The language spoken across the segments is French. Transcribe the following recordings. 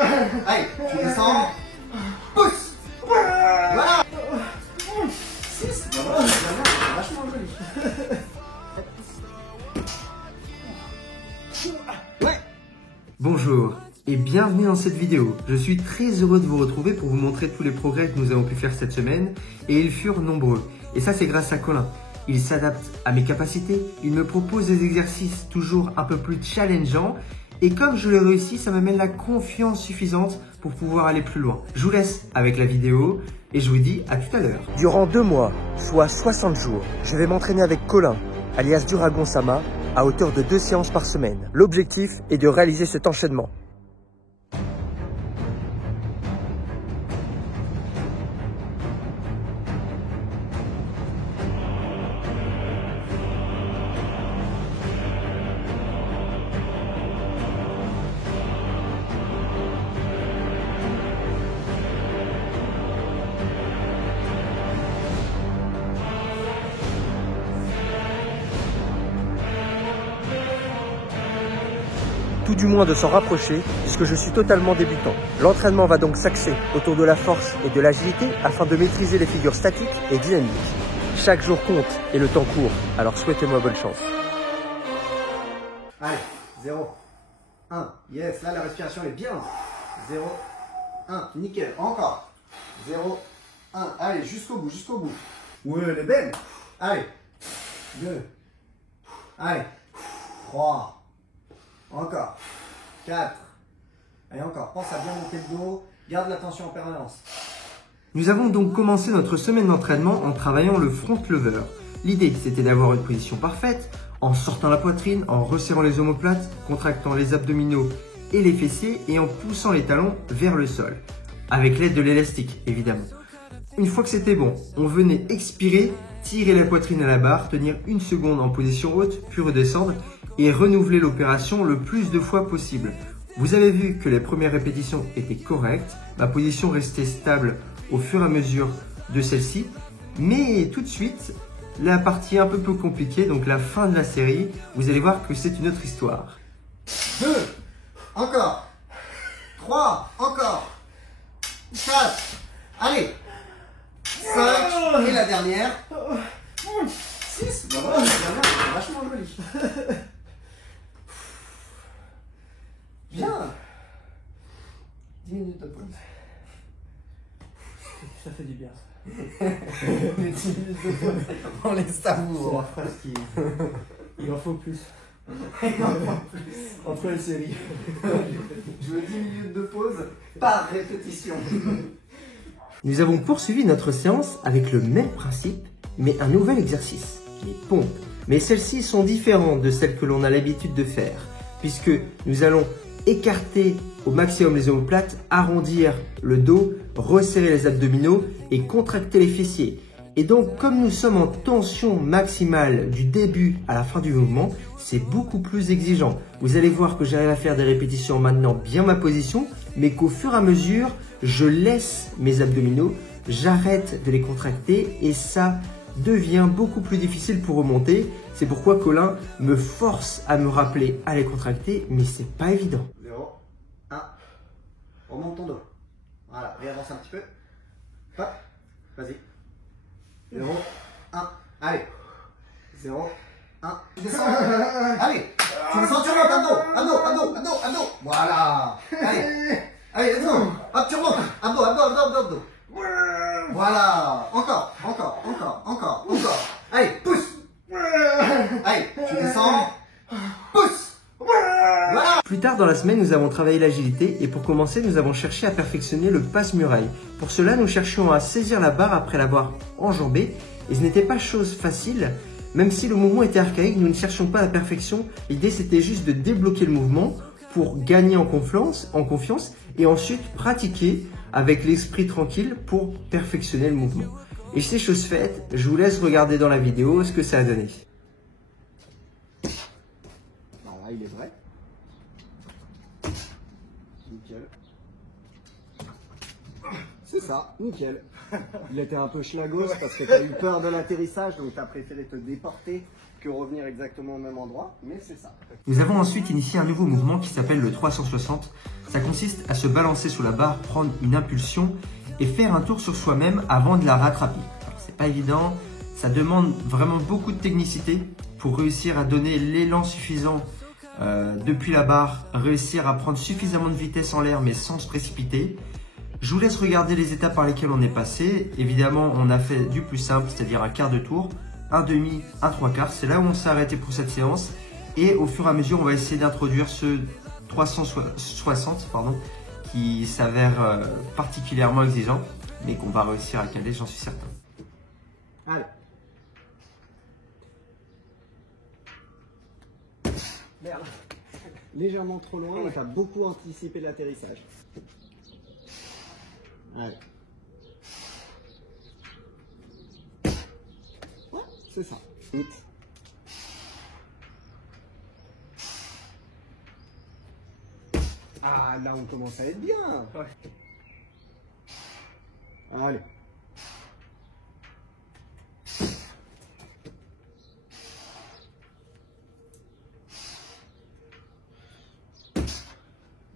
Allez, tu descends. Pousse. Voilà. 6. Voilà, c'est vachement joli. Ouais. Bonjour et bienvenue dans cette vidéo. Je suis très heureux de vous retrouver pour vous montrer tous les progrès que nous avons pu faire cette semaine et ils furent nombreux. Et ça c'est grâce à Colin. Il s'adapte à mes capacités, il me propose des exercices toujours un peu plus challengeants et comme je l'ai réussi, ça m'amène la confiance suffisante pour pouvoir aller plus loin. Je vous laisse avec la vidéo et je vous dis à tout à l'heure. Durant 2 mois, soit 60 jours, je vais m'entraîner avec Colin, alias Duragon Sama, à hauteur de 2 séances par semaine. L'objectif est de réaliser cet enchaînement. Tout du moins de s'en rapprocher puisque je suis totalement débutant. L'entraînement va donc s'axer autour de la force et de l'agilité afin de maîtriser les figures statiques et dynamiques. Chaque jour compte et le temps court, alors souhaitez-moi bonne chance. Allez, 0, 1, yes, là la respiration est bien. 0, 1, nickel, encore. 0, 1, allez, jusqu'au bout, jusqu'au bout. Ouais, elle est belle. Allez, 2, allez, 3, encore, 4, allez encore, pense à bien monter le dos, garde la tension en permanence. Nous avons donc commencé notre semaine d'entraînement en travaillant le front lever. L'idée c'était d'avoir une position parfaite, en sortant la poitrine, en resserrant les omoplates, contractant les abdominaux et les fessiers et en poussant les talons vers le sol. Avec l'aide de l'élastique évidemment. Une fois que c'était bon, on venait expirer, tirer la poitrine à la barre, tenir 1 seconde en position haute, puis redescendre et renouveler l'opération le plus de fois possible. Vous avez vu que les premières répétitions étaient correctes, ma position restait stable au fur et à mesure de celle-ci, mais tout de suite, la partie un peu plus compliquée, donc la fin de la série, vous allez voir que c'est une autre histoire. 2, encore, 3, encore, 4, allez, 5, et la dernière, 6, bah voilà, la dernière, c'est vachement joli. Bien. 10 minutes de pause. Ça fait du bien. Les 10 minutes de pause, on les C'est savoure. la phrase qui... Il en faut plus. Et en plus, Entre les séries. je veux 10 minutes de pause par répétition. Nous avons poursuivi notre séance avec le même principe, mais un nouvel exercice, les pompes. Mais celles-ci sont différentes de celles que l'on a l'habitude de faire, puisque nous allons écarter au maximum les omoplates, arrondir le dos, resserrer les abdominaux et contracter les fessiers. Et donc, comme nous sommes en tension maximale du début à la fin du mouvement, c'est beaucoup plus exigeant. Vous allez voir que j'arrive à faire des répétitions en maintenant bien ma position, mais qu'au fur et à mesure, je laisse mes abdominaux, j'arrête de les contracter et ça devient beaucoup plus difficile pour remonter. C'est pourquoi Colin me force à me rappeler à les contracter, mais c'est pas évident. 0, 1, remonte ton dos. Voilà, réavance un petit peu. Hop, vas-y. 0, 1, allez. 0, 1, tu descends. Allez, tu descends, tu remontes, abdos. Voilà. Allez, let's go. Hop, tu remontes. Abdos. Voilà. Encore. Allez, pousse. Allez, tu descends. Pousse. Voilà. Plus tard dans la semaine, nous avons travaillé l'agilité et pour commencer, nous avons cherché à perfectionner le passe-muraille. Pour cela, nous cherchions à saisir la barre après l'avoir enjambée et ce n'était pas chose facile. Même si le mouvement était archaïque, nous ne cherchions pas la perfection. L'idée, c'était juste de débloquer le mouvement pour gagner en confiance et ensuite pratiquer avec l'esprit tranquille pour perfectionner le mouvement. Et c'est chose faite, je vous laisse regarder dans la vidéo ce que ça a donné. Voilà, il est vrai. Nickel. C'est ça, nickel. Il était un peu schlagos parce que tu as eu peur de l'atterrissage, donc tu as préféré te déporter que revenir exactement au même endroit, mais c'est ça. Nous avons ensuite initié un nouveau mouvement qui s'appelle le 360. Ça consiste à se balancer sous la barre, prendre une impulsion et faire un tour sur soi-même avant de la rattraper. Alors c'est pas évident, ça demande vraiment beaucoup de technicité pour réussir à donner l'élan suffisant depuis la barre, réussir à prendre suffisamment de vitesse en l'air mais sans se précipiter. Je vous laisse regarder les étapes par lesquelles on est passé. Évidemment, on a fait du plus simple, c'est-à-dire un quart de tour, un demi, un trois quarts. C'est là où on s'est arrêté pour cette séance. Et au fur et à mesure, on va essayer d'introduire ce 360 qui s'avère particulièrement exigeant, mais qu'on va réussir à caler, j'en suis certain. Allez. Merde. Légèrement trop loin, mais tu as beaucoup anticipé l'atterrissage. Allez. Ouais, c'est ça. Vite. Ah, là on commence à être bien. Ouais. Allez.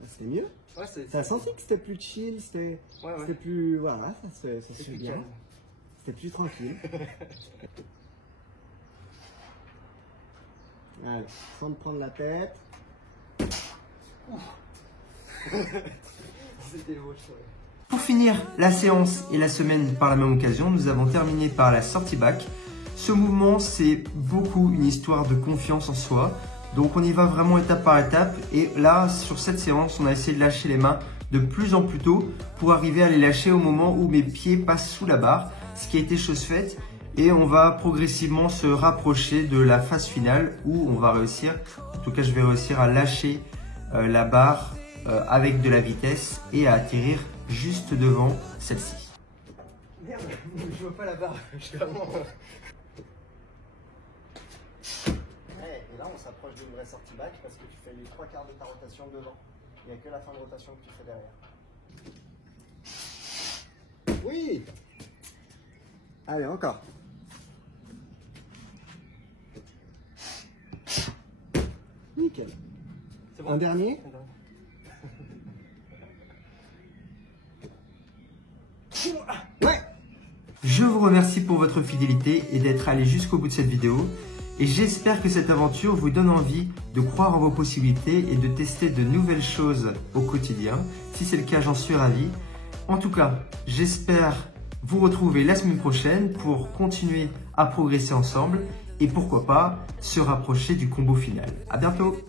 C'était mieux. Ouais, T'as senti que c'était plus chill, c'était plus... Voilà, ça se fait bien. C'était plus tranquille. Allez, sans te prendre la tête. C'était beau, je Pour finir la séance et la semaine par la même occasion, nous avons terminé par la sortie back. Ce mouvement, c'est beaucoup une histoire de confiance en soi. Donc on y va vraiment étape par étape. Et là, sur cette séance, on a essayé de lâcher les mains de plus en plus tôt pour arriver à les lâcher au moment où mes pieds passent sous la barre, ce qui a été chose faite. Et on va progressivement se rapprocher de la phase finale où on va réussir, en tout cas je vais réussir à lâcher la barre avec de la vitesse et à atterrir juste devant celle-ci. Merde, je vois pas la barre. Je suis vraiment... Et là on s'approche d'une vraie sortie back parce que tu fais les trois quarts de ta rotation devant. Il n'y a que la fin de rotation que tu fais derrière. Oui. Allez, encore. Nickel. C'est bon. Un dernier. Ouais. Je vous remercie pour votre fidélité et d'être allé jusqu'au bout de cette vidéo. Et j'espère que cette aventure vous donne envie de croire en vos possibilités et de tester de nouvelles choses au quotidien. Si c'est le cas, j'en suis ravi. En tout cas, j'espère vous retrouver la semaine prochaine pour continuer à progresser ensemble et pourquoi pas se rapprocher du combo final. À bientôt!